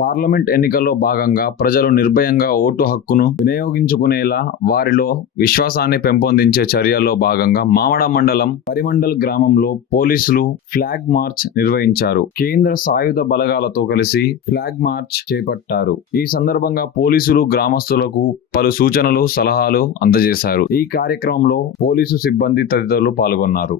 Parliament ఎన్నికల్లో భాగంగా ప్రజలు నిర్భయంగా ఓటు హక్కును వినియోగించుకునేలా వారిలో విశ్వాసాన్ని పెంపొందించే చర్యల్లో భాగంగా మామడ మండలం పరిమండల్ గ్రామంలో పోలీసులు ఫ్లాగ్ మార్చ్ నిర్వహించారు. కేంద్ర సాయుధ బలగాలతో కలిసి ఫ్లాగ్ మార్చ్ చేపట్టారు. ఈ సందర్భంగా పోలీసులు గ్రామస్తులకు పలు సూచనలు, సలహాలు అందజేశారు. ఈ కార్యక్రమంలో పోలీసు సిబ్బంది తదితరులు పాల్గొన్నారు.